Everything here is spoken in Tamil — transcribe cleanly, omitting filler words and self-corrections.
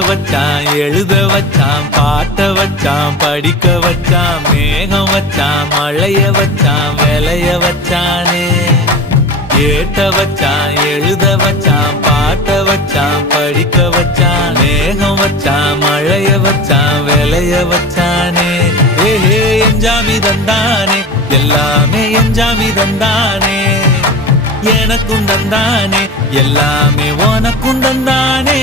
வச்சான், எழுத வச்சான், பாட்ட வச்சான், படிக்க வச்சான், மேகம் வச்சான், மழைய வச்சான், விளைய வச்சானே. ஏட்ட வச்சான், எழுத வச்சான், பாட்ட வச்சான், படிக்க வச்சான், மேகம் வச்சான், மழைய வச்சான், விளைய வச்சானே. ஏஹே எஞ்சாமி தந்தானே, எல்லாமே எஞ்சாமி தந்தானே. எனக்கும் தந்தானே, எல்லாமே உனக்கும் தந்தானே.